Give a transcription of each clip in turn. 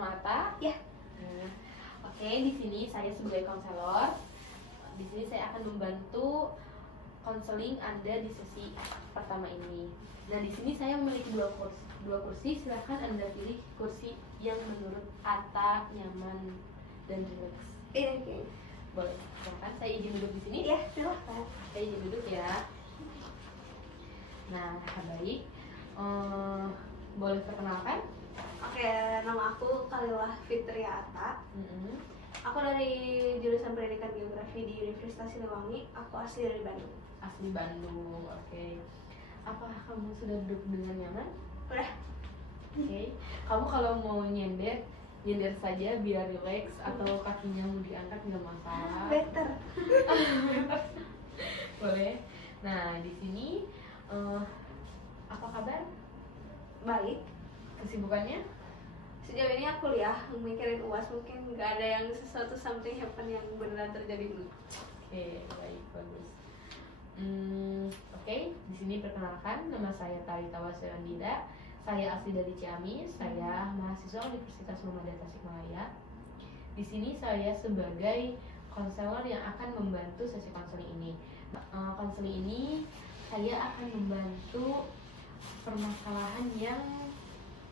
sama Atta? Ya. Oke, di sini saya sebagai konselor. Di sini saya akan membantu konseling Anda di sesi pertama ini. Nah, di sini saya memiliki dua kursi. Silahkan Anda pilih kursi yang menurut Atta nyaman dan rileks. Ini. Boleh. Silahkan saya izin duduk di sini. Ya, silahkan. Saya izin duduk ya. Nah, baik. Boleh perkenalkan? Oke, nama aku Kalilah Fitri Atta. Aku dari jurusan Pendidikan Geografi di Universitas Siliwangi. Aku asli dari Bandung. Asli Bandung, oke. Apakah kamu sudah duduk dengan nyaman? Udah. Oke. Kamu kalau mau nyender saja biar relax atau kakinya mau diangkat nggak masalah. Better. Boleh. Nah, di sini apa kabar? Baik. Kesibukannya? Sejauh ini aku kuliah, mikirin UAS, mungkin nggak ada yang sesuatu something happen yang beneran terjadi dulu. Oke, baik, bagus. Oke, di sini perkenalkan, nama saya Talita Wasirandida. Saya asli dari Ciamis. Saya mahasiswa Universitas Muhammadiyah Tasikmalaya. Di sini saya sebagai konselor yang akan membantu sesi konseling ini. Konseling ini saya akan membantu permasalahan yang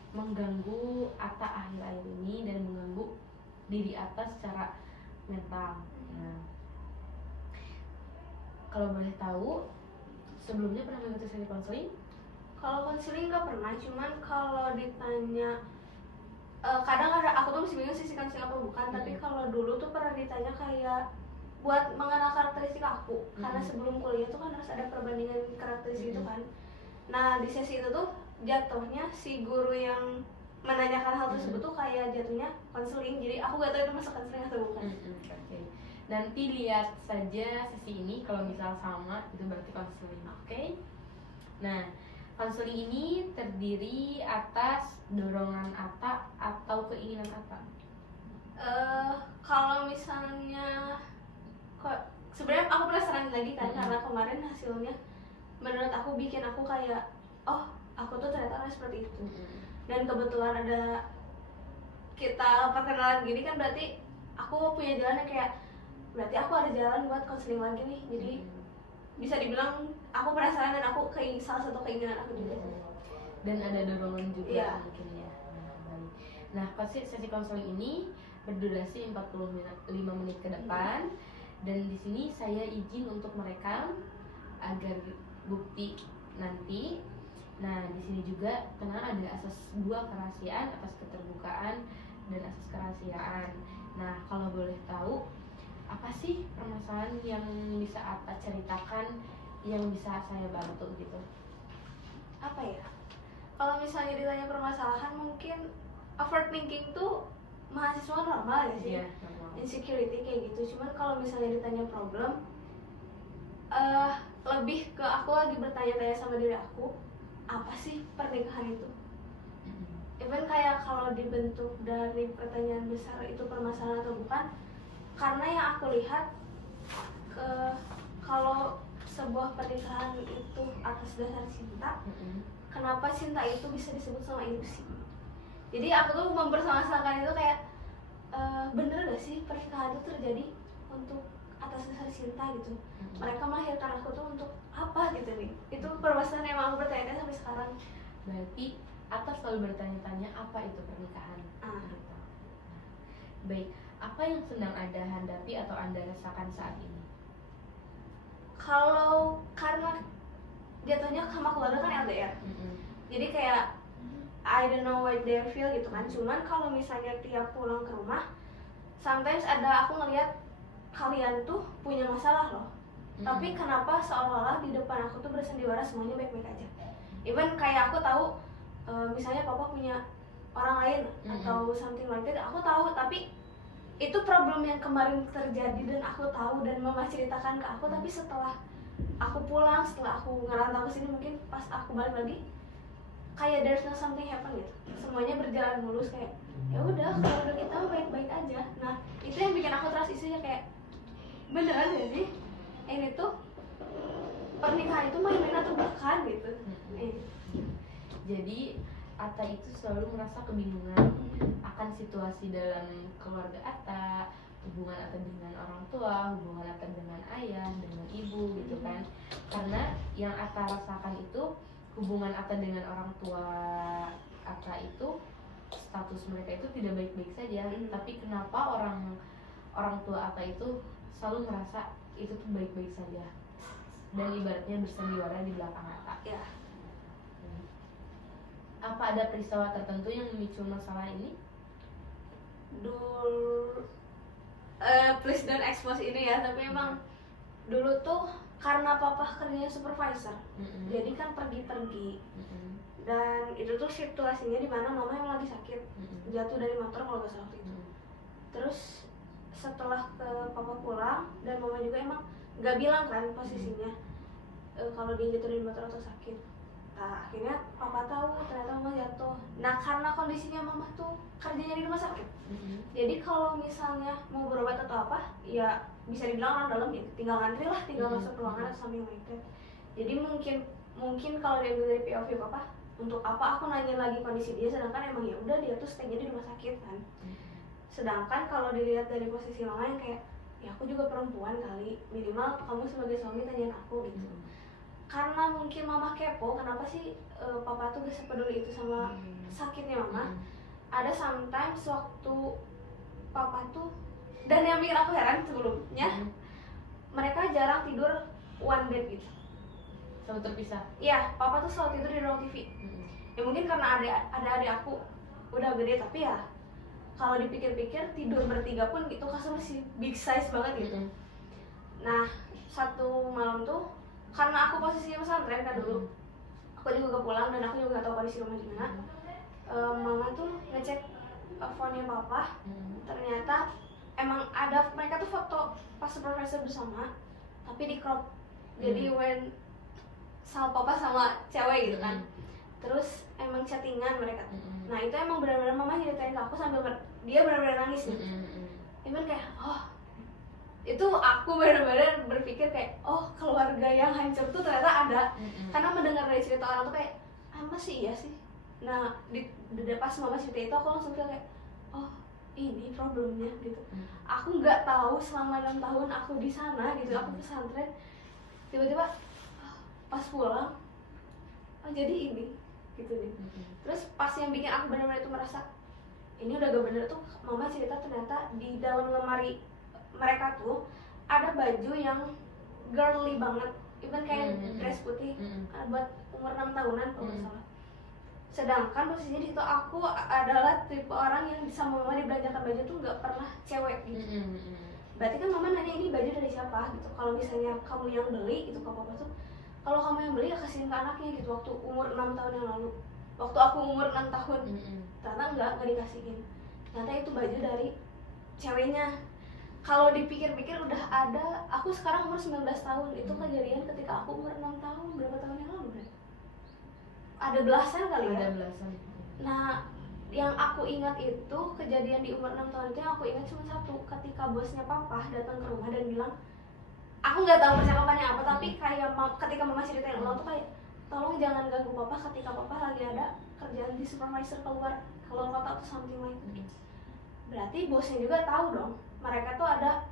mengganggu Atta akhir-akhir ini dan mengganggu diri Atta secara mental. Nah, kalau boleh tahu, sebelumnya pernah mengikuti sesi konseling? Kalau konseling nggak pernah, cuman kalau ditanya kadang ada, aku tuh masih bingung sih konseling apa bukan, tapi kalau dulu tuh pernah ditanya kayak buat mengenal karakteristik aku, karena sebelum kuliah tuh kan harus ada perbandingan karakteristik itu kan. Nah, di sesi itu tuh jatuhnya si guru yang menanyakan hal tersebut tuh kayak jatuhnya konseling, jadi aku gak tahu itu masuk konseling atau bukan. Oke. Nanti lihat saja sesi ini, kalau misal sama itu berarti konseling. Oke. Nah, konseling ini terdiri atas dorongan Atta atau keinginan Atta? Kalau misalnya kok sebenarnya aku penasaran lagi kan, karena kemarin hasilnya menurut aku bikin aku kayak, oh aku tuh ternyata orang seperti itu. Dan kebetulan ada kita perkenalan gini kan, berarti aku punya jalan yang kayak, berarti aku ada jalan buat konseling lagi nih. Jadi bisa dibilang aku penasaran dan aku salah satu keinginan aku juga. Dan ada dorongan juga. Iya. Mungkin ya. Nah, baik. Nah, sesi konseling ini berdurasi 45 menit ke depan. Dan di sini saya izin untuk merekam agar bukti nanti. Nah, di sini juga tenang, ada asas 2 kerahasiaan, atas keterbukaan dan asas kerahasiaan. Nah, kalau boleh tahu, apa sih permasalahan yang bisa Atta ceritakan yang bisa saya bantu gitu? Apa ya? Kalau misalnya ditanya permasalahan, mungkin overthinking tuh mahasiswa normal ya sih. Iya, normal. Insecurity kayak gitu. Cuman kalau misalnya ditanya problem, lebih ke aku lagi bertanya-tanya sama diri aku, apa sih pernikahan itu? Even kayak kalau dibentuk dari pertanyaan besar itu permasalahan atau bukan, karena yang aku lihat kalau sebuah pernikahan itu atas dasar cinta, kenapa cinta itu bisa disebut sama ilusi? Jadi aku tuh mempermasalahkan itu kayak, bener gak sih pernikahan itu terjadi untuk atas dasar cinta gitu? Mereka melahirkan aku tuh untuk apa gitu nih? Itu permasalahan yang aku bertanya sampai sekarang. Berarti Atta selalu bertanya-tanya apa itu pernikahan. Gitu. Nah, baik, apa yang sedang Anda hadapi atau Anda rasakan saat ini? Kalau karena jatuhnya sama keluarga kan LDR, jadi kayak I don't know what they feel gitu kan. Cuman kalau misalnya tiap pulang ke rumah, sometimes ada aku ngeliat kalian tuh punya masalah loh, tapi kenapa seolah-olah di depan aku tuh bersandiwara semuanya baik-baik aja. Even kayak aku tahu misalnya papa punya orang lain atau something like that, aku tahu, tapi itu problem yang kemarin terjadi dan aku tahu dan mama ceritakan ke aku, tapi setelah aku pulang, setelah aku ngerantau ke sini, mungkin pas aku balik lagi kayak there's no something happen gitu. Semuanya berjalan mulus, kayak ya udah keluarga kita baik-baik aja. Nah, itu yang bikin aku terus isunya kayak, beneran ya sih ini tuh pernikahan itu main-main atau bukan gitu. Jadi Atta itu selalu merasa kebingungan akan situasi dalam keluarga Atta, hubungan Atta dengan orang tua, hubungan Atta dengan ayah, dengan ibu gitu kan. Karena yang Atta rasakan itu hubungan Atta dengan orang tua Atta itu status mereka itu tidak baik-baik saja, tapi kenapa orang tua Atta itu selalu merasa itu tuh baik-baik saja dan ibaratnya bersandiwara di belakang Atta. Ya. Apa ada peristiwa tertentu yang memicu masalah ini? Dulu please don't expose ini ya, tapi emang dulu tuh karena papa kerjanya supervisor, jadi kan pergi-pergi, dan itu tuh situasinya di mana mama yang lagi sakit, jatuh dari motor kalau nggak salah waktu itu. Terus setelah ke papa pulang dan mama juga emang nggak bilang kan posisinya kalau dia jatuh dari motor atau sakit. Nah, akhirnya papa tahu ternyata mama jatuh. Nah, karena kondisinya mama tuh kerjanya di rumah sakit, jadi kalau misalnya mau berobat atau apa, ya bisa dibilang orang dalam ya tinggal ngantri lah, tinggal masuk ruangan atau something like that. Jadi mungkin kalau diambil dari POV papa, untuk apa aku nanya lagi kondisi dia, sedangkan emang ya udah dia tuh stay-nya di rumah sakit kan. Sedangkan kalau dilihat dari posisi mama yang kayak, ya aku juga perempuan kali, minimal kamu sebagai suami tanyain aku gitu. Karena mungkin mama kepo, kenapa sih papa tuh gak sepeduli itu sama sakitnya mama. Ada sometimes waktu papa tuh, dan yang bikin aku heran sebelumnya, mereka jarang tidur one bed gitu, Selalu terpisah. iya, papa tuh selalu tidur di ruang TV. Ya mungkin karena ada adik aku udah gede, tapi ya kalau dipikir-pikir tidur bertiga pun itu kasur masih big size banget gitu. Nah, satu malam tuh karena aku posisinya pesantren kan dulu, aku juga gak pulang dan aku juga gak tahu kondisi rumah gimana. Mama tuh ngecek phone-nya papa, ternyata emang ada, mereka tuh foto pas supervisor bersama tapi di crop, jadi when sama papa sama cewek gitu kan. Terus emang chattingan mereka. Nah itu emang benar-benar mama nyeritain ke aku sambil dia benar-benar nangis gitu. Emang kayak itu aku benar-benar berpikir kayak keluarga yang hancur tuh ternyata ada. Karena mendengar dari cerita orang tuh kayak masih iya sih. Nah pas mama cerita itu aku langsung feel kayak ini problemnya gitu. Aku nggak tahu selama 6 tahun aku di sana gitu, aku pesantren, tiba-tiba pas pulang jadi ini gitu nih. Terus pas yang bikin aku benar-benar itu merasa ini udah gak bener tuh, mama cerita ternyata di dalam lemari mereka tuh ada baju yang girly banget, even kayak dress putih buat umur 6 tahunan kalau nggak salah. Sedangkan posisinya di situ aku adalah tipe orang yang sama mama dibelanjakan baju tuh nggak pernah cewek gitu. Berarti kan mama nanya ini baju dari siapa gitu. Kalau misalnya kamu yang beli itu ke papa tuh, kalau kamu yang beli ya kasihin ke anaknya gitu. Waktu umur 6 tahun yang lalu, waktu aku umur 6 tahun, ternyata nggak dikasihin. Ternyata itu baju dari ceweknya. Kalau dipikir-pikir udah ada, aku sekarang umur 19 tahun, itu kejadian ketika aku umur 6 tahun, berapa tahun yang lalu berarti? Ada belasan kali ya? Ada belasan. Nah, yang aku ingat itu kejadian di umur 6 tahun itu yang aku ingat cuma satu, ketika bosnya papa datang ke rumah dan bilang, aku nggak tahu percakapannya apa, tapi kayak ketika mama ceritain ulang tuh kayak, tolong jangan ganggu papa ketika papa lagi ada kerjaan di supervisor keluar kota atau something like that. Berarti bosnya juga tahu dong, mereka tuh ada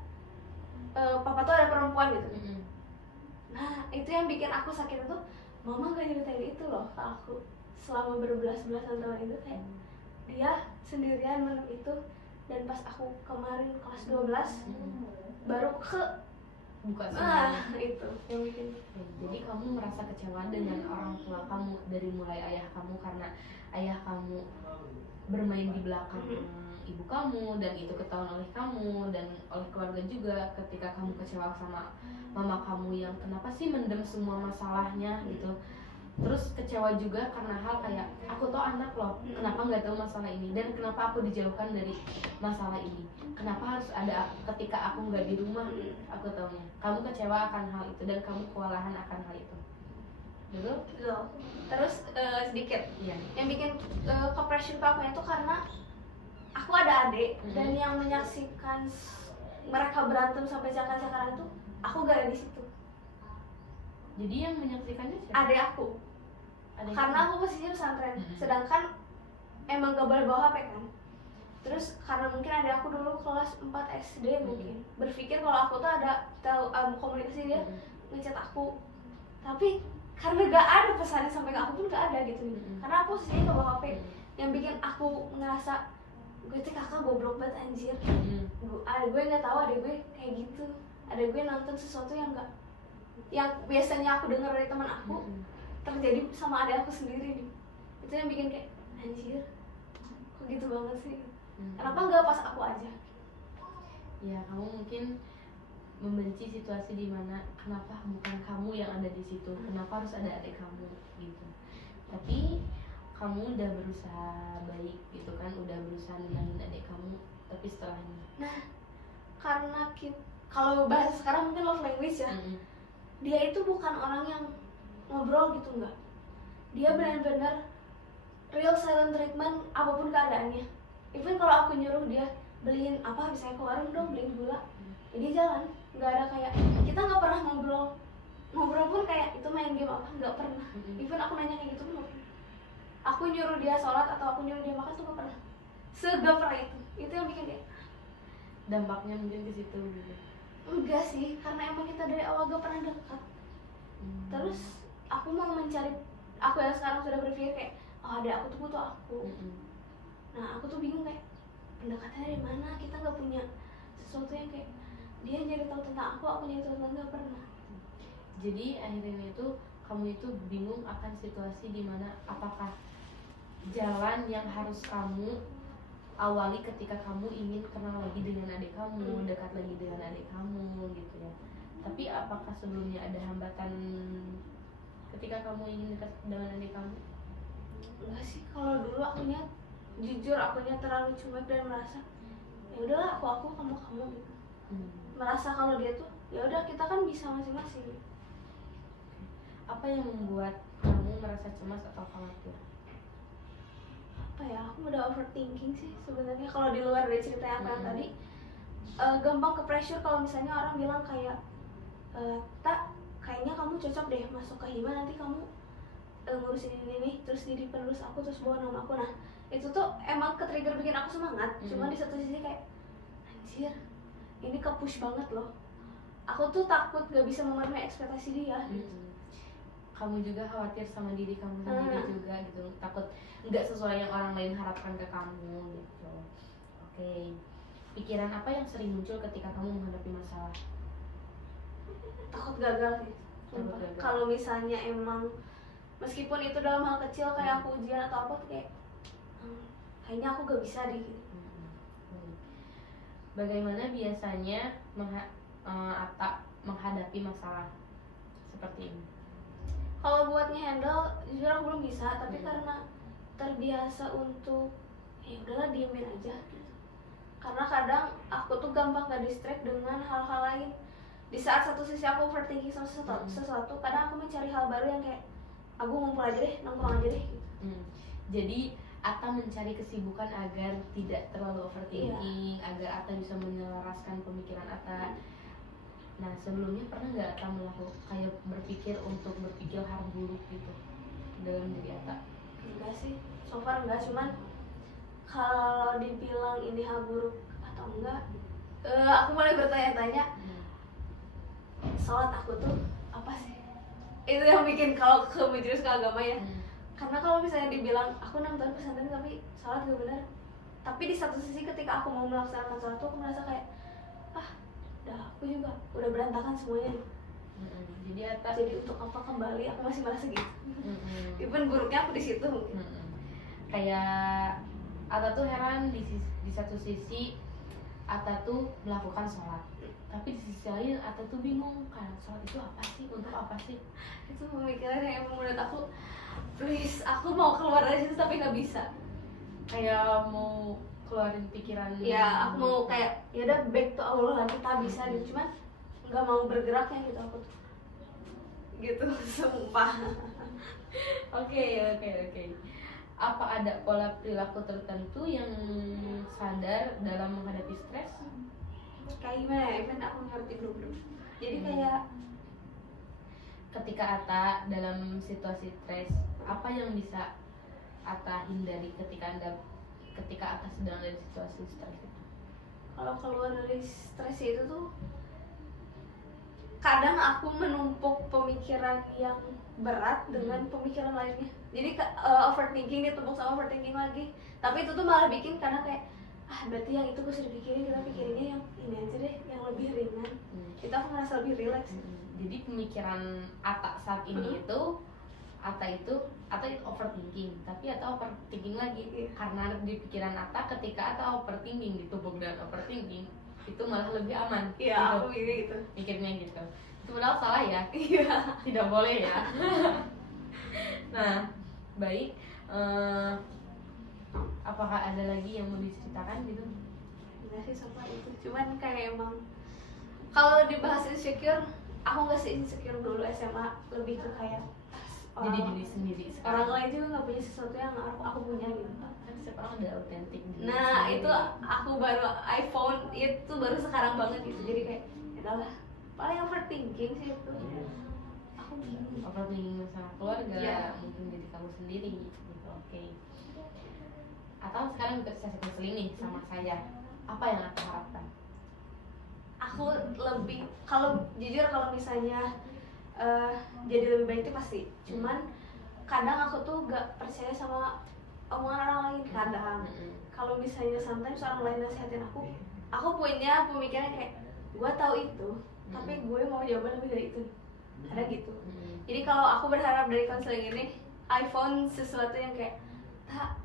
papa tuh ada perempuan gitu. Nah itu yang bikin aku sakit itu, mama gak nyeritain itu loh ke aku selama berbelas-belasan tahun itu, kayak dia sendirian minum itu. Dan pas aku kemarin kelas 12 baru buka itu yang bikin. Jadi kamu merasa kecewa dengan orang tua kamu dari mulai ayah kamu, karena ayah kamu bermain di belakang ibu kamu dan itu ketahuan oleh kamu dan oleh keluarga juga. Ketika kamu kecewa sama mama kamu yang kenapa sih mendem semua masalahnya gitu. Terus kecewa juga karena hal kayak aku tuh anak loh, kenapa nggak tahu masalah ini dan kenapa aku dijauhkan dari masalah ini, kenapa harus ada ketika aku nggak di rumah aku taunya. Kamu kecewa akan hal itu dan kamu kewalahan akan hal itu, betul? Terus sedikit yang bikin ke-pressure aku itu karena aku ada adik dan yang menyaksikan mereka berantem sampai cakar-cakaran itu aku gak ada di situ. Jadi yang menyaksikannya siapa? Adik aku. Karena aku posisinya pesantren, sedangkan emang gak boleh bawa HP kan. Terus karena mungkin ada aku dulu kelas 4 SD mungkin berpikir kalau aku tuh ada tahu komunikasi, dia ngechat aku, tapi karena gak ada pesannya sampai ke aku pun gak ada gitu nih. Karena aku sih gak bawa HP, yang bikin aku ngerasa gue tuh kakak goblok banget anjir. Ada gue nggak tahu, ada gue kayak gitu, ada gue nonton sesuatu yang nggak, yang biasanya aku dengar dari teman aku terjadi sama adik aku sendiri nih. Itu yang bikin kayak anjir, kok gitu banget sih. Kenapa nggak pas aku aja? Ya kamu mungkin membenci situasi di mana kenapa bukan kamu yang ada di situ, kenapa harus ada adik kamu gitu. Tapi kamu udah berusaha baik gitu kan, udah berusaha nenangin adik kamu, tapi setelahnya. Nah, karena kalau bahasa sekarang mungkin love language ya, dia itu bukan orang yang ngobrol gitu, enggak. Dia benar-benar real silent treatment apapun keadaannya. Even kalau aku nyuruh dia beliin apa, misalnya ke warung dong beliin gula, ya dia jalan. Nggak ada kayak, kita nggak pernah ngobrol pun kayak itu main game apa, nggak pernah. Even aku nanya kayak gitu pun nggak pernah. Aku nyuruh dia sholat atau aku nyuruh dia makan tuh nggak pernah. Segapra itu yang bikin dia. Dampaknya mungkin ke situ gitu. Enggak sih, karena emang kita dari awal gak pernah dekat. Terus aku mau mencari, aku yang sekarang sudah berpikir kayak, oh ada aku tuh butuh aku. Nah aku tuh bingung kayak pendekatannya dari mana, kita nggak punya sesuatu yang kayak dia jadi tahu tentang aku nyari tahu tentang, nggak pernah. Jadi akhirnya itu kamu itu bingung akan situasi di mana apakah jalan yang harus kamu awali ketika kamu ingin kenal lagi dengan adik kamu, dekat lagi dengan adik kamu gitu ya. Tapi apakah sebelumnya ada hambatan ketika kamu ingin dekat dengan adik kamu? Enggak sih, kalau dulu akunya jujur terlalu cuek dan merasa ya udahlah aku kamu gitu. Merasa kalau dia tuh ya udah kita kan bisa masing-masing. Apa yang membuat kamu merasa cemas atau khawatir? Apa ya, aku udah overthinking sih sebenarnya. Kalau di luar dari cerita yang aku tadi, gampang ke pressure kalau misalnya orang bilang kayak tak, kayaknya kamu cocok deh masuk ke Hima, nanti kamu ngurusin ini terus jadi penerus aku, terus bawa nama aku. Nah itu tuh emang ke-trigger bikin aku semangat. Cuman di satu sisi kayak anjir, ini ke-push banget loh. Aku tuh takut gak bisa memenuhi ekspektasi dia. Kamu juga khawatir sama diri kamu sendiri juga gitu, takut nggak sesuai yang orang lain harapkan ke kamu gitu. Oke. Pikiran apa yang sering muncul ketika kamu menghadapi masalah? Takut gagal sih. Kalau misalnya emang meskipun itu dalam hal kecil kayak aku ujian atau apa tuh kayak kayaknya aku gak bisa deh gitu. Bagaimana biasanya Atta menghadapi masalah seperti ini? Kalau buat nge-handle jujur aku belum bisa, tapi karena terbiasa untuk ya udahlah diemin aja gitu. Karena kadang aku tuh gampang gak distract dengan hal-hal lain. Di saat satu sisi aku overthinking sama sesuatu, kadang aku mencari hal baru yang kayak aku ngumpul aja deh, nongkrong aja deh gitu. Jadi Atta mencari kesibukan agar tidak terlalu overthinking, agar Atta bisa menyelaraskan pemikiran Atta. Nah sebelumnya pernah nggak Atta melakukan kayak berpikir hal buruk gitu dalam diri Atta? Enggak sih, so far enggak. Cuman kalau dibilang ini hal buruk atau enggak, aku mulai bertanya-tanya, sholat aku tuh apa sih? Itu yang bikin kalau ke majelis ke agama ya. Karena kalau misalnya dibilang aku 6 tahun pesantren tapi sholat gak benar, tapi di satu sisi ketika aku mau melaksanakan sholat tuh aku merasa kayak aku juga udah berantakan semuanya nih. Jadi Atta, jadi untuk apa kembali, aku masih merasa gitu. Even buruknya aku di situ mungkin. Kayak Atta tuh heran di satu sisi Atta tuh melakukan sholat, tapi di sisi lain Atta tuh bingung kan sholat itu apa sih, untuk apa sih? Itu pemikiran yang emang menurut aku, please aku mau keluar dari situ tapi nggak bisa. Kayak mau keluarin pikiran. Ya aku mau kayak ya udah back to Allah lah, kita bisa gitu. Cuman nggak mau bergeraknya gitu aku tuh. Gitu sumpah. Oke. Apa ada pola perilaku tertentu yang sadar dalam menghadapi stres? Kayak gimana ya? Even aku ngerti dulu. Jadi kayak ketika Atta dalam situasi stres, apa yang bisa Ata hindari ketika Ata sedang ada di situasi stres itu? Kalau keluar dari stres itu tuh kadang aku menumpuk pemikiran yang berat dengan pemikiran lainnya. Jadi overthinking ditumpuk sama overthinking lagi. Tapi itu tuh malah bikin kadang kayak berarti yang itu gue sudah pikirin, kita pikirinnya yang ini aja deh, yang lebih ringan. Itu aku ngerasa lebih relax. Jadi pemikiran Ata saat ini itu Ata itu overthinking, tapi Ata overthinking lagi karena di pikiran Ata ketika Ata overthinking ditumpuk dan overthinking itu malah lebih aman. Iya, gitu. aku gitu. Mikirnya gitu. Itu padahal salah ya. Iya. Tidak boleh ya. Nah, baik. Apakah ada lagi yang mau diceritakan gitu? Enggak sih sama itu. Cuman kayak emang kalau dibahas insecure, aku nggak sih insecure dulu SMA, lebih ke kayak Jadi diri sendiri orang sekarang. lain juga nggak punya sesuatu yang aku punya gitu. Kan setiap orang ada autentik diri Nah sendiri. itu aku baru iPhone itu baru sekarang banget gitu. Jadi kayak adalah paling overthinking sih itu. Aku bingung. Overthinking masalah keluarga, Iya. mungkin diri kamu sendiri gitu. Oke. Atau sekarang ikut sesi konseling nih sama saya. Apa yang aku harapkan? Aku lebih kalau jujur kalau misalnya jadi lebih baik itu pasti. Cuman kadang aku tuh gak percaya sama omongan orang lain kadang. Kalau misalnya sometimes orang lain nasihatin aku punya pemikiran kayak gue tahu itu, tapi gue mau jawaban lebih dari itu. Ada gitu. Jadi kalau aku berharap dari konseling ini iPhone sesuatu yang kayak tak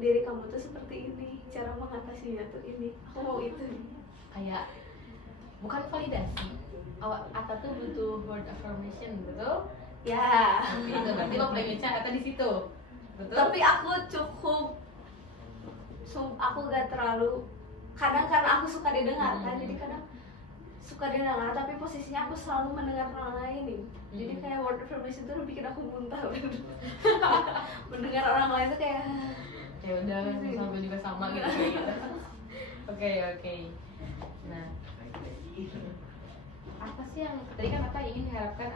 diri kamu tuh seperti ini, cara mengatasinya tuh ini. Aku mau itu. Kayak bukan validasi. Ata tuh butuh word affirmation, betul? Ya. Itu berarti lo playlistnya Ata di situ, betul? Tapi aku cukup aku gak terlalu kadang karena aku suka didengarkan, jadi kadang suka didengar tapi posisinya aku selalu mendengar orang lain nih. Jadi kayak word affirmation itu bikin aku muntah. Mendengar orang lain tuh kayak udah sampai juga sama gitu kayak gitu. Oke. Nah, apa sih yang tadi kan Ata ingin harapkan,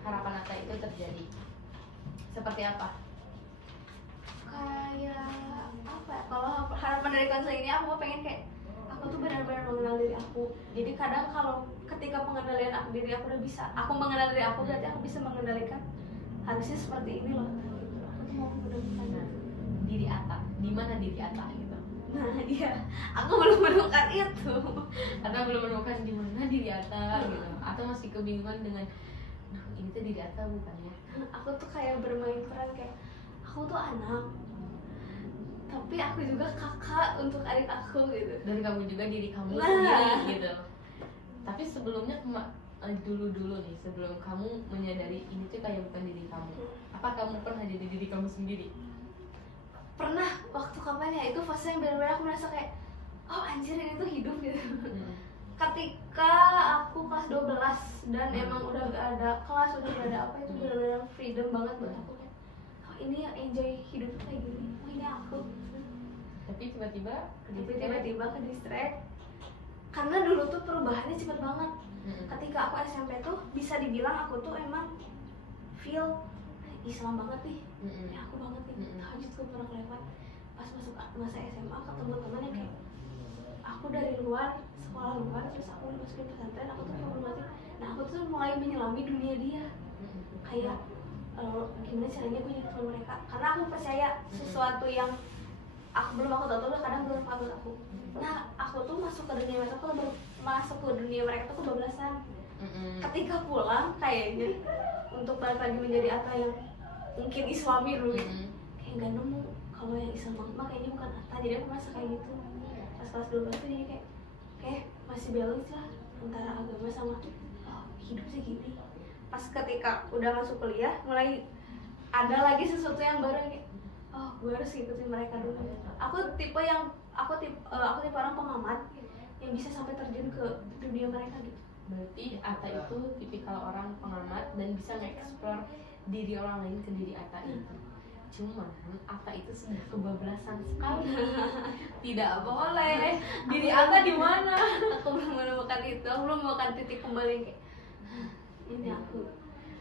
harapan Ata itu terjadi seperti apa? kayak apa ya, kalau harapan dari konseling ini aku pengen kayak aku tuh benar-benar mengenal diri aku. Jadi kadang kalau ketika pengendalian diri aku udah bisa, aku mengenal diri aku berarti aku bisa mengendalikan harusnya seperti ini loh gitu. Aku tuh mau menemukan Diri Ata, di mana diri Ata gitu? nah iya, aku belum menemukan itu. Ata belum menemukan di mana diri Ata gitu. Ata masih kebingungan dengan ini tuh diri Ata bukan ya? Aku tuh kayak bermain peran kayak aku tuh anak, tapi aku juga kakak untuk adik aku gitu. Dan kamu juga diri kamu Nah. sendiri gitu. Tapi sebelumnya dulu nih, sebelum kamu menyadari ini tuh kayak bukan diri kamu, apa kamu pernah jadi diri kamu sendiri? Pernah waktu kapan ya, itu fase yang benar-benar aku merasa kayak oh anjir ini tuh hidup gitu. Ketika aku kelas 12 dan emang udah gak ada kelas, udah gak ada apa, itu benar-benar freedom banget buat aku kayak oh ini yang enjoy hidup tuh kayak gini, oh ini aku. Tapi tiba-tiba Ke distract karena dulu tuh perubahannya cepet banget. Ketika aku SMP tuh bisa dibilang aku tuh emang feel Islam banget nih, ya aku banget nih. Tahajud gue pernah lewat. Pas masuk masa SMA ketemu teman yang kayak aku dari luar, sekolah luar, terus aku dimasukin pesantren, aku tuh problematik. Nah aku tuh mulai menyelami dunia dia, kayak gimana caranya gue nyari teman mereka, karena aku percaya sesuatu yang aku tahu kadang belum menurut aku. Nah aku tuh masuk ke dunia mereka tuh kebablasan. Ketika pulang kayaknya untuk balik lagi menjadi Ata yang mungkin Islami dulu, kayak nggak nemu kalau yang Islam banget mah kayaknya bukan Ata. Jadi aku merasa kayak gitu pas kelas 12 tuh, jadi kayak masih balance lah antara agama sama hidup sih gini. Pas ketika udah masuk kuliah mulai ada lagi sesuatu yang baru yang kayak oh gue harus ikutin mereka dulu. Aku tipe orang pengamat yang bisa sampai terjun ke dunia mereka gitu. Berarti Ata itu tipikal orang pengamat dan bisa nge-explore diri orang lain ke diri Ata itu. Cuman Ata itu sudah kebablasan sekali. Tidak boleh. Diri Ata di mana? Aku belum menemukan itu, aku belum menemukan titik kembali yang kayak ini aku.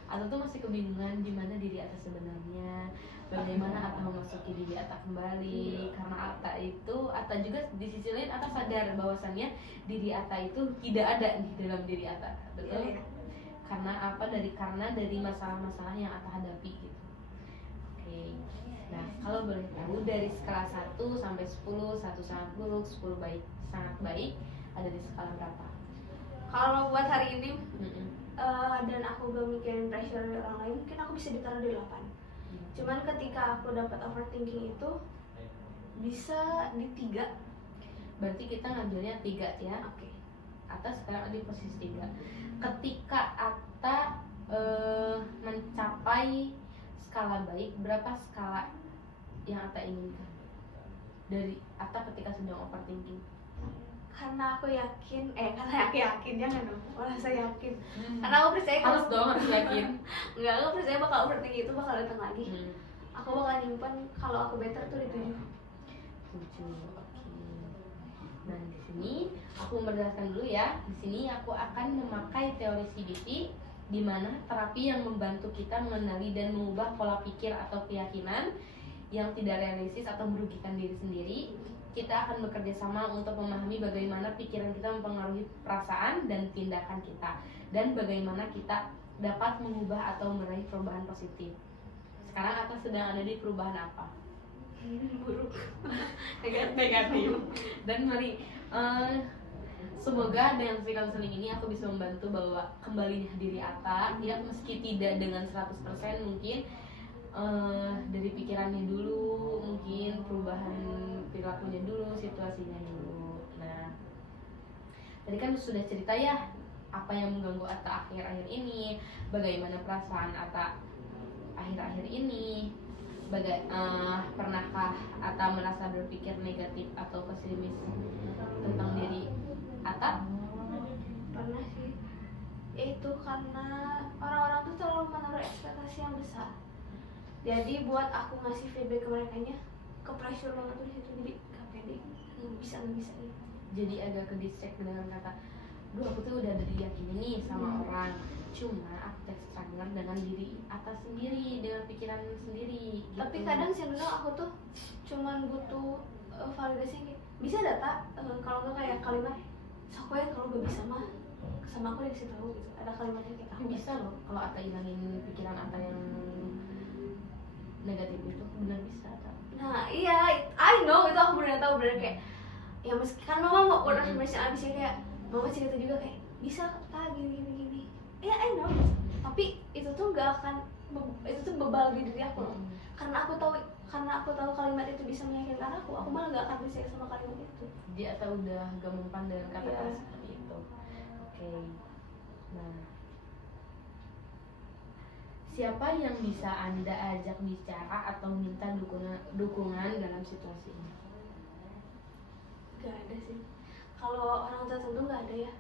Atau tuh masih kebingungan di mana diri Ata sebenarnya, bagaimana Ata memasuki diri Ata kembali. Karena Ata itu, Ata juga di sisi lain Ata sadar bahwasannya diri Ata itu tidak ada di dalam diri Ata, betul? Iya. Karena apa? Karena dari masalah-masalah yang Ata hadapi gitu. Oke. Nah, kalau boleh tahu dari skala 1 sampai 10, 1 sangat buruk, 10 baik, sangat baik, ada di skala berapa? Kalau buat hari ini Mm-mm. dan aku gak mikirin pressure dari orang lain, mungkin aku bisa ditaruh di 8. Cuman ketika aku dapat overthinking itu bisa di 3. Berarti kita ngambilnya 3 ya. Oke. Atta sekarang ada di posisi 3. Ketika Atta mencapai skala baik, berapa skala yang Atta inginkan dari Atta ketika sedang overthinking? Karena aku yakin, jangan dong, merasa yakin. Karena aku percaya Harus dong, harus yakin. Enggak, aku percaya bakal overthinking itu bakal datang lagi. Aku bakal nyimpan kalau aku better tuh di 7. 7, oke. Nah, di sini aku berdasarkan dulu ya. Di sini aku akan memakai teori CBT, di mana terapi yang membantu kita mengenali dan mengubah pola pikir atau keyakinan yang tidak realistis atau merugikan diri sendiri. Kita akan bekerja sama untuk memahami bagaimana pikiran kita mempengaruhi perasaan dan tindakan kita, dan bagaimana kita dapat mengubah atau meraih perubahan positif. Sekarang Atta sedang ada di perubahan apa? Buruk. Negatif. Dan mari semoga dengan sesi counseling ini aku bisa membantu bahwa kembalinya diri Atta, ya meski tidak dengan 100% mungkin dari pikirannya dulu, mungkin perubahan perilakunya dulu, situasinya dulu. Nah, tadi kan sudah cerita ya apa yang mengganggu Atta akhir-akhir ini, bagaimana perasaan Atta akhir-akhir ini, pernahkah Atta merasa berpikir negatif atau pesimis tentang diri Atta? Pernah sih. Itu karena orang-orang tuh terlalu menaruh ekspektasi yang besar. Jadi buat aku ngasih feedback ke mereka nya, ke pressure banget tuh di situ, jadi gak pede, nggak bisa gitu. Jadi agak ke distract dengan kata, duh aku tuh udah ada diyakini nih sama orang, cuma aku struggler dengan diri atas sendiri, dengan pikiran sendiri gitu. Tapi kadang cenderung aku tuh cuman butuh validasi kayak, bisa data kalau nggak kayak kalimat sok ya kalau gak bisa mah sama aku dikasih tahu gitu, ada kalimatnya kayak aku bisa loh kalau Atta ilangin pikiran Atta yang negatif itu, benar bisa Atta. Nah iya, I know, itu aku benar tahu, benar kayak ya meski kan mama mau udah informasi abisnya kayak mama cerita juga kayak bisa kak gini ya I know, tapi itu tuh nggak akan itu tuh bebal di diri aku loh. Karena aku tahu kalimat itu bisa meyakinkan aku malah nggak akan percaya sama kalimat itu. Dia Atta udah gak mempan dengan kata-kata Iya. seperti itu. Oke. Nah, siapa yang bisa Anda ajak bicara atau minta dukungan dalam situasi ini? Gak ada sih. Kalau orang tertentu nggak ada ya.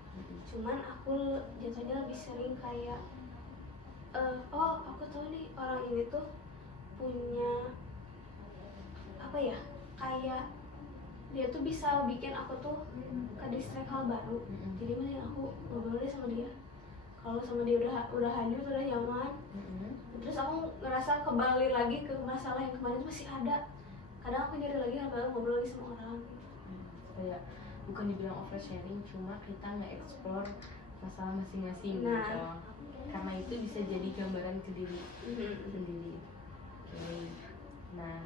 Cuman aku jatuhnya lebih sering kayak, oh aku tahu nih orang ini tuh punya apa ya? Kayak dia tuh bisa bikin aku tuh ke distract hal baru. Jadi mending aku ngobrol deh sama dia. Kalau sama dia udah hanyut, udah nyaman, terus aku ngerasa kembali lagi ke masalah yang kemarin itu masih ada. Kadang aku nyari lagi hal baru, ngobrol lagi sama orang. Kayak bukan dibilang oversharing, cuma kita nge-explore masalah masing-masing Nah. gitu. Karena itu bisa jadi gambaran ke diri sendiri. Oke. Nah,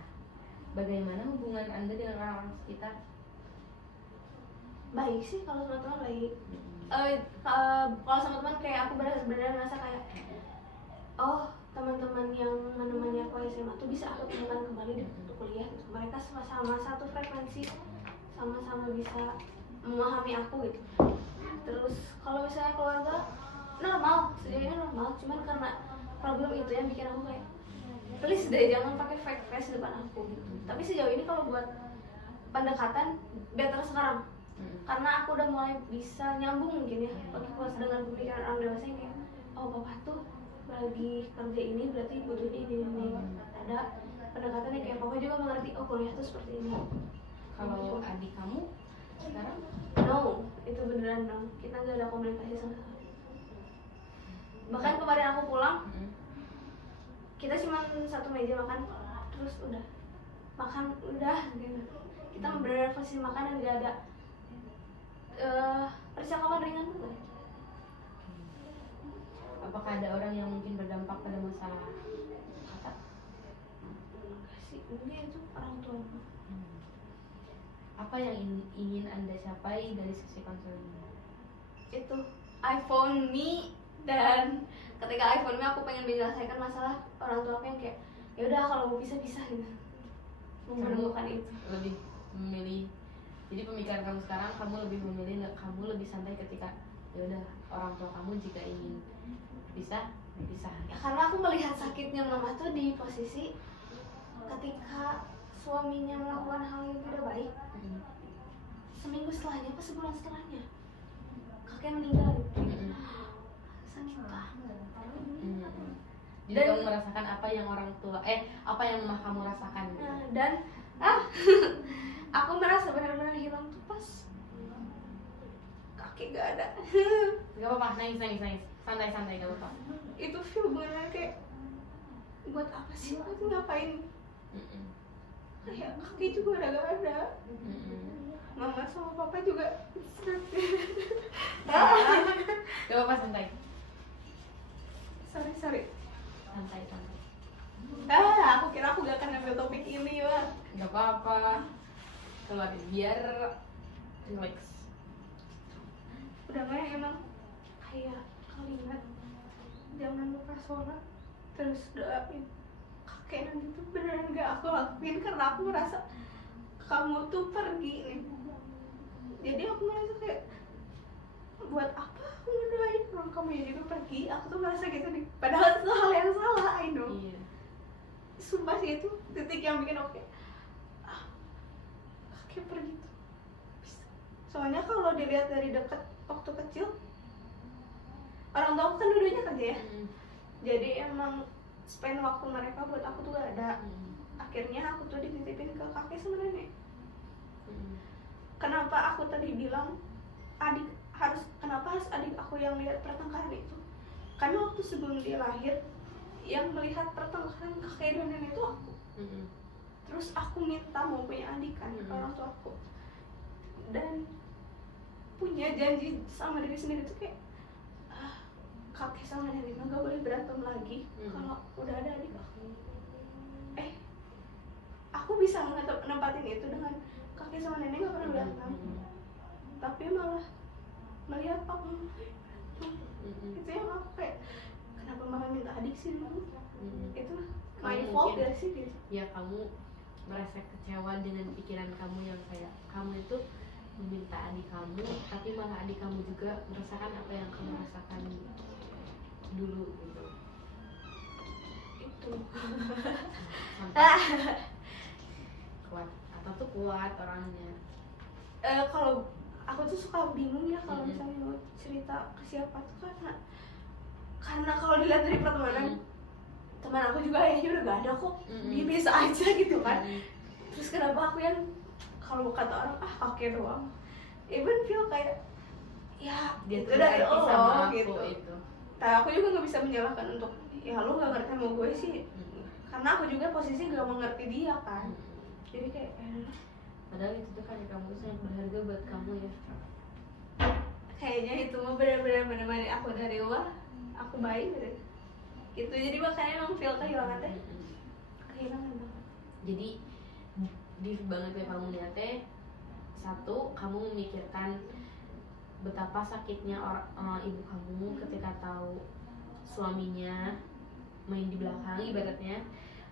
bagaimana hubungan Anda dengan orang-orang sekitar? Baik sih kalau sama teman baik. Kalau sama teman kayak aku benar-benar merasa kayak, oh teman-teman yang menemani aku SMA tuh bisa aku temukan kembali di kuliah gitu. Mereka sama-sama satu frekuensi, sama-sama bisa memahami aku gitu. Terus kalau misalnya keluarga normal, sejauh ini normal, cuman karena problem itu yang bikin aku kayak, please deh jangan pakai fake face depan aku gitu. Tapi sejauh ini kalau buat pendekatan better sekarang, karena aku udah mulai bisa nyambung mungkin ya, pas dengan pemikiran orang dewasa yang kayak, oh papa tuh lagi kerja ini berarti butuhnya ini. Ada pendekatan yang kayak papa juga mengerti, oh kuliah tuh seperti ini. Kalau adik kamu sekarang? No, itu beneran no, kita nggak ada komunikasi sama sekali. Bahkan kemarin aku pulang, Mm-mm. kita cuma satu meja makan, terus udah makan udah gitu. Kita benar-benar fokus makan dan gak ada percakapan ringan pun. Apakah ada orang yang mungkin berdampak pada masalah kakak? Sih, mungkin itu orang tua. Apa yang ingin anda capai dari sesi konseling ini? Itu iPhone me, dan ketika iPhone me aku pengen menyelesaikan masalah orang tua aku yang kayak ya udah kalau mau pisah-pisah gitu. Menemukan itu. Lebih memilih, jadi pemikiran kamu sekarang kamu lebih memilih, kamu lebih santai ketika ya udah orang tua kamu jika ingin bisa Ya, karena aku melihat sakitnya mama tuh di posisi ketika suaminya melakukan hal yang tidak baik. Seminggu setelahnya apa sebulan setelahnya kakek meninggal gitu. Sakit banget. Jadi Dan- kamu merasakan apa yang orang tua apa yang mama kamu rasakan gitu? Nah, dan aku merasa benar-benar hilang tuh pas kakek gak ada. Gak apa-apa, nangis santai gak apa-apa. Itu feel benar kayak buat apa sih aku ngapain, kayak kakek juga udah gak ada, mama sama papa juga. Gak apa-apa, santai sorry aku kira aku gak akan ambil topik ini Wak. gak apa-apa, keluarin biar relax. Udah mah emang kayak kalimat jangan lupa sholat terus doain kakek, nanti tuh beneran gak aku lakuin karena aku merasa kamu tuh pergi nih. Jadi aku merasa kayak buat apa aku ngedoain orang kamu jadi tuh pergi. Aku tuh merasa gitu nih, padahal itu hal yang salah, I know. Iya. Sumpah sih itu titik yang bikin oke kakek pergi tuh. Soalnya kalau dilihat dari dekat waktu kecil, orang tua aku kan dua-duanya kerja ya, jadi emang spend waktu mereka buat aku tuh gak ada. Akhirnya aku tuh dititipin ke kakek sama nenek. Kenapa aku tadi bilang kenapa harus adik aku yang lihat pertengkaran itu? Karena waktu sebelum dia lahir, yang melihat pertengkaran kakek dan nenek itu aku. Terus aku minta mau punya adik kan ke orang tua aku, dan punya janji sama diri sendiri tuh kayak kakek sama nenek mah gak boleh berantem lagi kalau udah ada adik aku. Aku bisa nempatin itu dengan kakek sama nenek gak pernah berantem, tapi malah melihat aku itu yang aku kayak kenapa malah minta adik sih dulu. Itu my fault gak sih gitu? Ya kamu merasa kecewa dengan pikiran kamu yang kayak kamu itu meminta adik kamu, tapi malah adik kamu juga merasakan apa yang kamu rasakan dulu gitu. Itu Kuat atau tuh kuat orangnya. kalau aku tuh suka bingung ya kalau misalnya mau cerita ke siapa tuh, karena kalau dilihat dari pertemanan teman aku juga ayahnya udah gak ada kok, dia biasa aja gitu kan. Terus kenapa aku yang kalau kata orang kakek doang, even feel kayak ya Dia itu tuh dari ngerti sama Allah aku gitu. itu. Nah aku juga nggak bisa menyalahkan untuk ya lu nggak ngerti sama gue sih, karena aku juga posisi gak mengerti dia kan. Jadi kayak Padahal itu tuh kan kamu sangat berharga buat kamu ya. kayaknya itu mah benar-benar menemani aku dari awal aku baik gitu. Jadi makanya emang feel kehilangan teh kehilangan banget. Jadi deep banget ya kamu lihat teh. Satu, kamu memikirkan betapa sakitnya ibu kamu ketika tahu suaminya main di belakang ibaratnya,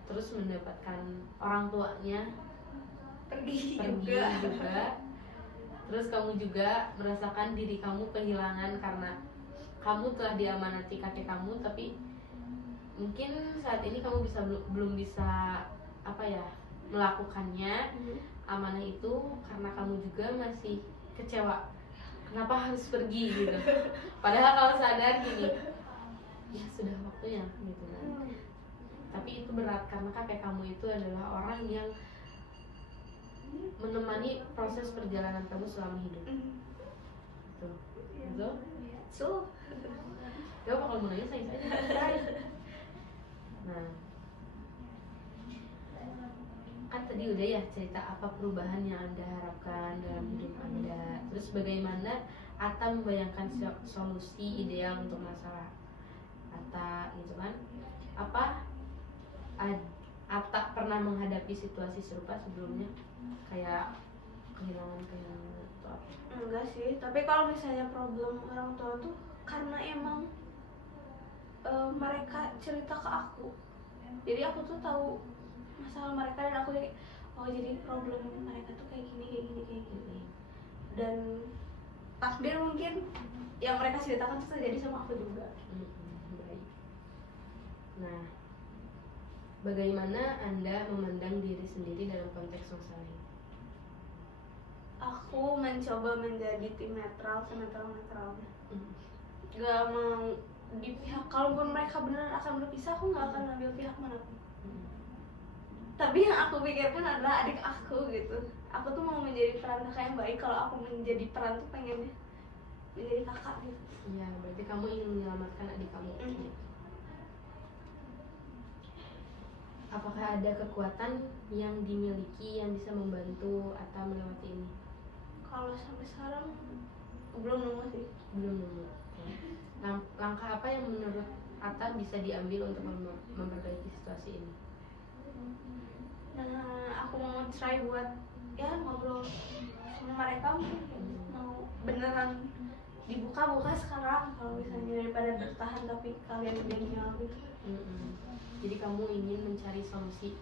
terus mendapatkan orang tuanya Pergi juga. juga. Terus kamu juga merasakan diri kamu kehilangan karena kamu telah diamanati kakek kamu, tapi mungkin saat ini kamu belum bisa melakukannya amanah itu karena kamu juga masih kecewa. Kenapa harus pergi gitu? Padahal kalau sadar gini, ya sudah waktunya gitu kan. Tapi itu berat karena kakek kamu itu adalah orang yang menemani proses perjalanan kamu selama hidup. Betul. Betul? So Gak apa kalau mau nangis nangis aja. Nah, kan tadi udah ya cerita apa perubahan yang Anda harapkan dalam hidup Anda. Terus bagaimana Atta membayangkan solusi ideal untuk masalah Atta gitu kan. Apa Atta pernah menghadapi situasi serupa sebelumnya? Kayak kehilangan atau apa? Enggak sih, tapi kalau misalnya problem orang tua tuh karena emang mereka cerita ke aku, jadi aku tuh tahu masalah mereka dan aku kayak oh jadi problem mereka tuh kayak gini. Dan takdir mungkin yang mereka ceritakan tuh terjadi sama aku juga. Baik. Nah, bagaimana Anda memandang diri sendiri dalam konteks masalah ini? Aku mencoba menjadi tim netral, senetral-netralnya. Gak mau di pihak, kalaupun mereka benar akan berpisah, aku gak akan ambil pihak manapun. Tapi yang aku pikirkan adalah adik aku gitu. Aku tuh mau menjadi peran kakak yang baik. Kalau aku menjadi peran tuh pengennya menjadi kakak gitu. Iya, berarti kamu ingin menyelamatkan adik kamu. Apakah ada kekuatan yang dimiliki yang bisa membantu atau melewati ini? Kalau sampai sekarang belum nemu sih. Belum nemu. Langkah apa yang menurut Atta bisa diambil untuk memperbaiki situasi ini? Nah, aku mau try buat ya ngobrol sama mereka, mau beneran dibuka-buka sekarang kalau misalnya daripada bertahan tapi kalian denial gitu. Jadi kamu ingin mencari solusi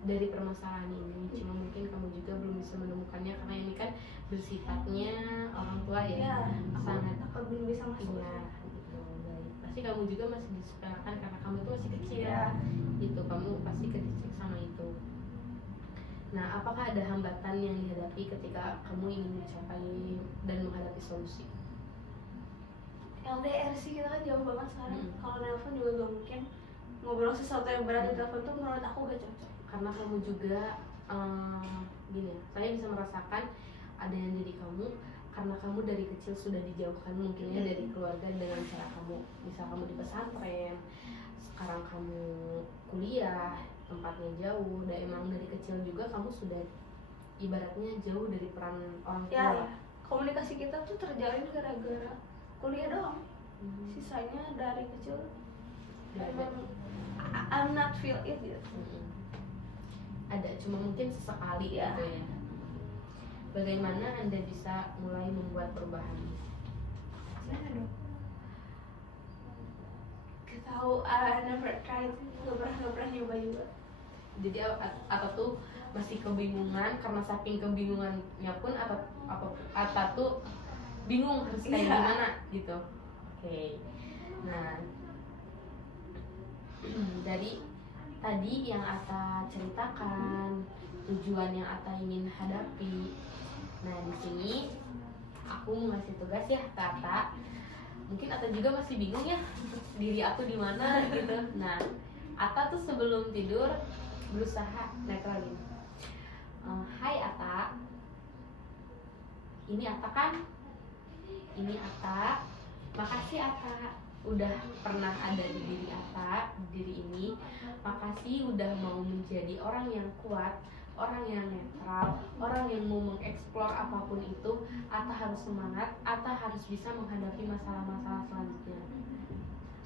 dari permasalahan ini, cuma mungkin kamu juga belum bisa menemukannya karena ini kan bersifatnya orang tua ya, sangat aku belum bisa masuk. Iya, gitu. Baik. Pasti kamu juga masih disepelekan karena kamu tuh masih kecil. Iya. Gitu, kamu pasti kedicik sama itu. Nah, apakah ada hambatan yang dihadapi ketika kamu ingin mencapai dan menghadapi solusi? LDR sih, kita kan jauh banget sekarang. Kalau nelpon juga gak mungkin. Ngobrol sesuatu yang berat di telepon tuh menurut aku gak cocok. Karena kamu juga gini ya, saya bisa merasakan adanya diri kamu karena kamu dari kecil sudah dijauhkan mungkinnya dari keluarga dengan cara kamu, misal kamu di pesantren, sekarang kamu kuliah tempatnya jauh, dan emang dari kecil juga kamu sudah ibaratnya jauh dari peran orang tua. Ya, komunikasi kita tuh terjalin gara-gara kuliah doang. Sisanya dari kecil emang I'm not feel it gitu. Ada, cuma mungkin sesekali ya. Gitu ya. Bagaimana Anda bisa mulai membuat perubahan? Gimana dong? Gak tau, I never tried, gak pernah nyoba juga. Jadi atau tuh masih kebingungan karena saking kebingungannya pun atau tuh bingung harus kayak gimana gitu. Oke. Nah, dari tadi yang Atta ceritakan, tujuan yang Atta ingin hadapi. Nah, di sini aku mau ngasih tugas ya ke Atta. Mungkin Atta juga masih bingung ya diri aku di mana gitu. Nah, Atta tuh sebelum tidur berusaha netralin. Hai Atta, ini Atta kan? Ini Atta. Makasih Atta udah pernah ada di diri Atta, di diri ini. Makasih udah mau menjadi orang yang kuat, orang yang netral, orang yang mau mengeksplor apapun itu. Atta harus semangat, Atta harus bisa menghadapi masalah-masalah selanjutnya.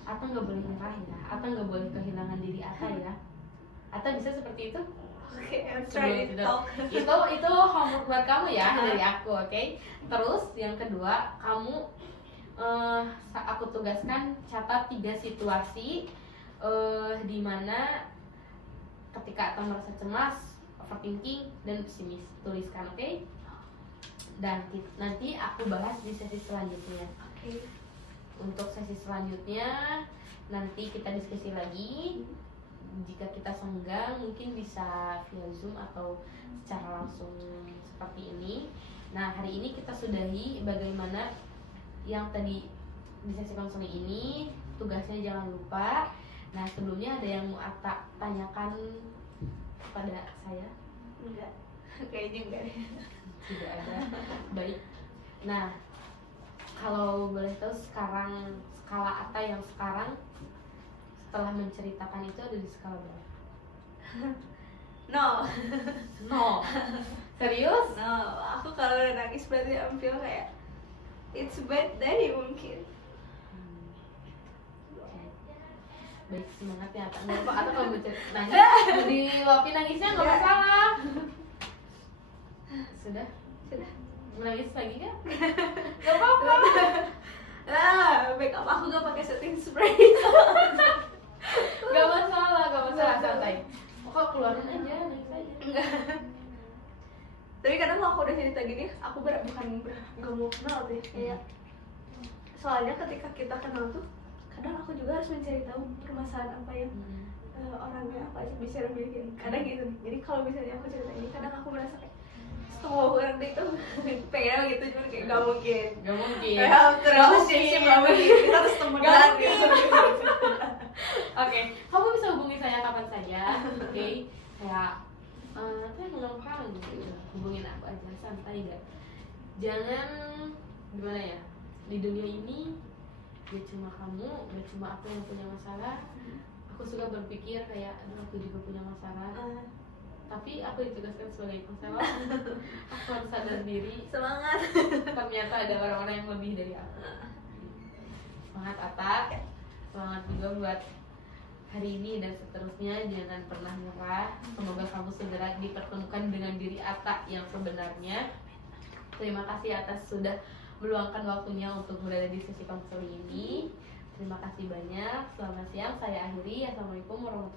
Atta nggak boleh nyerah ya, Atta nggak boleh kehilangan diri Atta ya. Atta bisa seperti itu? Oke, I'm trying to talk. Itu homework buat kamu ya dari aku, oke? Terus yang kedua, kamu aku tugaskan catat 3 situasi di mana ketika Atta merasa cemas, overthinking, dan pesimis. Tuliskan, oke? Dan nanti aku bahas di sesi selanjutnya. Oke. Untuk sesi selanjutnya nanti kita diskusi lagi. Jika kita senggang mungkin bisa via Zoom atau secara langsung seperti ini. Nah, hari ini kita sudahi bagaimana yang tadi di sesi konseling ini. Tugasnya jangan lupa. Nah, sebelumnya ada yang mau Atta tanyakan kepada saya? Enggak, kayaknya enggak. Tidak ada. Baik. Nah, Kalau boleh tahu sekarang skala Ata yang sekarang setelah menceritakan itu ada di skala berapa? No. No. Serius? No, aku kalau udah nangis berarti I'm feel kayak it's bad day mungkin. Baik, semangat ya Ata. Nggak apa atau kalau nangis diluapin nangisnya nggak masalah. Sudah menangis lagi kan? Gak apa-apa. Makeup aku gak pakai setting spray. Gak masalah santai. Kok keluarin aja, nangis aja. Tapi kadang kalau aku udah cerita gini, aku bukan gak mau kenal tuh kayak. Soalnya ketika kita kenal tuh, kadang aku juga harus mencari tahu permasalahan apa yang orangnya apa aja bisa milikin. Kadang gitu. Jadi kalau misalnya aku cerita ini, kadang aku merasa kayak semua orang itu pengen gitu, cuma kayak gak mungkin. Relationship gak mungkin, kita harus temenan gitu. Oke, kamu bisa hubungi saya kapan saja. Oke, kayak saya ngomong gitu, hubungin aku aja, santai gak. Jangan gimana ya, di dunia ini gak cuma kamu, gak cuma aku yang punya masalah. Aku suka berpikir kayak, aduh aku juga punya masalah. Tapi aku ditugaskan sebagai konselor. Aku harus sadar diri. Semangat. Ternyata ada orang-orang yang lebih dari aku. Semangat Ata. Semangat juga buat hari ini dan seterusnya. Jangan pernah nyerah. Semoga kamu segera dipertemukan dengan diri Ata yang sebenarnya. Terima kasih atas sudah meluangkan waktunya untuk berada di sesi konseling ini. Terima kasih banyak. Selamat siang. Saya akhiri. Assalamualaikum warahmatullahi wabarakatuh.